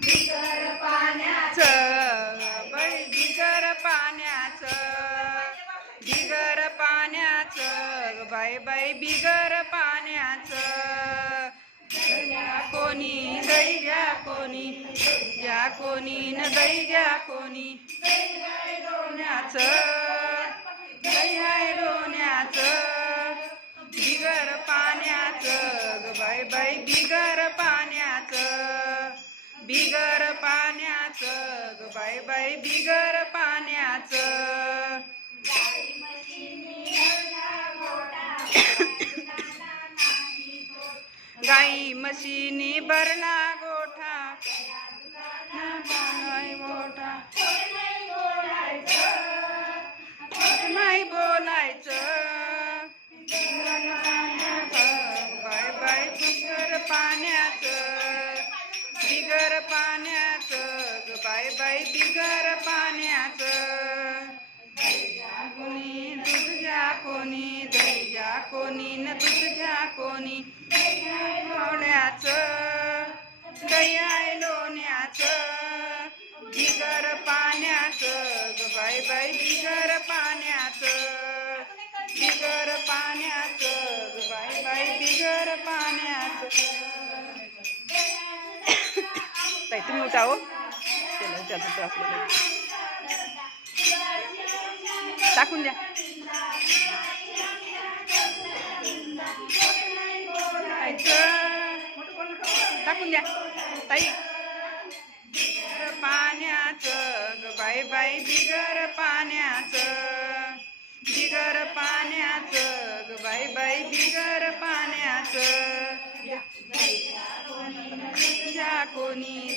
बिगर पाण्याचं बिगर पाण्याचं बिगर पाण्याचं बिगर पाण्याचं. कोणी दही घ्या कोणी घ्या कोणी न दही घ्या कोणी. लोण्याचं दही आहे लोण्याचं बिगर पाण्याचं बाय बाय बिगर बिगर पाण्याचं ग बाई बाई बिगर पाण्याचं. गाई म्हशीनी भरला गोठा. नाही मोठा. नाही बोलायचं बिगर पाण्याचं कोणी दूध घ्या कोणी दही घ्या कोणी न दूध घ्या कोणी लोण्याचं दही आहे लोण्याचं बिगर पाण्याचं ग बाय बाय बिगर पाण्याचं बिगर पाण्याचं ग बाय बाय बिगर पाण्याचं तुम्ही उठा केलं त्याचं ते त्रास टाकून द्या. टाकून द्या. ताई. पाण्याचं ग बाय बाय बिगर पाण्याचं. बिगर पाण्याचं ग बाय बाय बिगर पाण्याचं. घ्या कोणी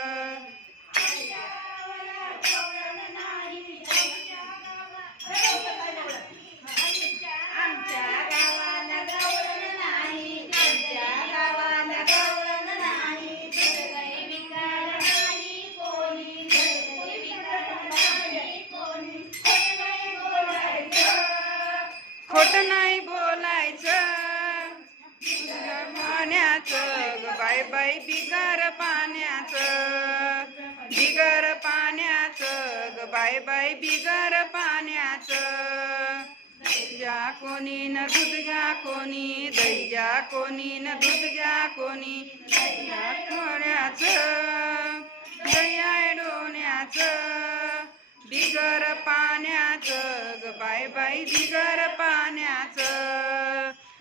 खोट नाही बोलायचं. पाण्याचं ग बाय बाय बिगर पाण्याचं. बिगर पाण्याचं ग बाय बाय बिगर पाण्याचं. घ्या कोणी न दूध घ्या कोणी दही घ्या कोणी न दूध घ्या कोणी घ्या कोण्याचं डोण्याचं बिगर पाण्याचं ग बाय बाय बिगर पाण्या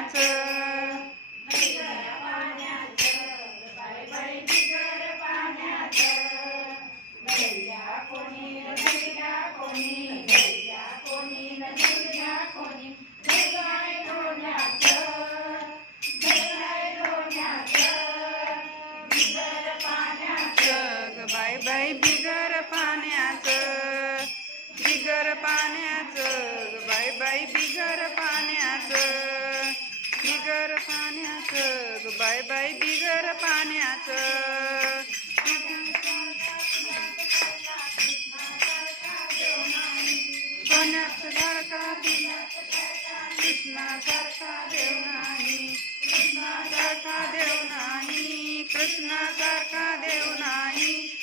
पाण्याचं. ग बाय बाय बिगर पाण्याचं बिगर पाण्याचं. बाय बाय बिगर पाण्याचं. बाई बिगर पाण्याचं. कोणाच सारखा देव नाही. कृष्णासारखा देव कृष्णासारखा देव नाही.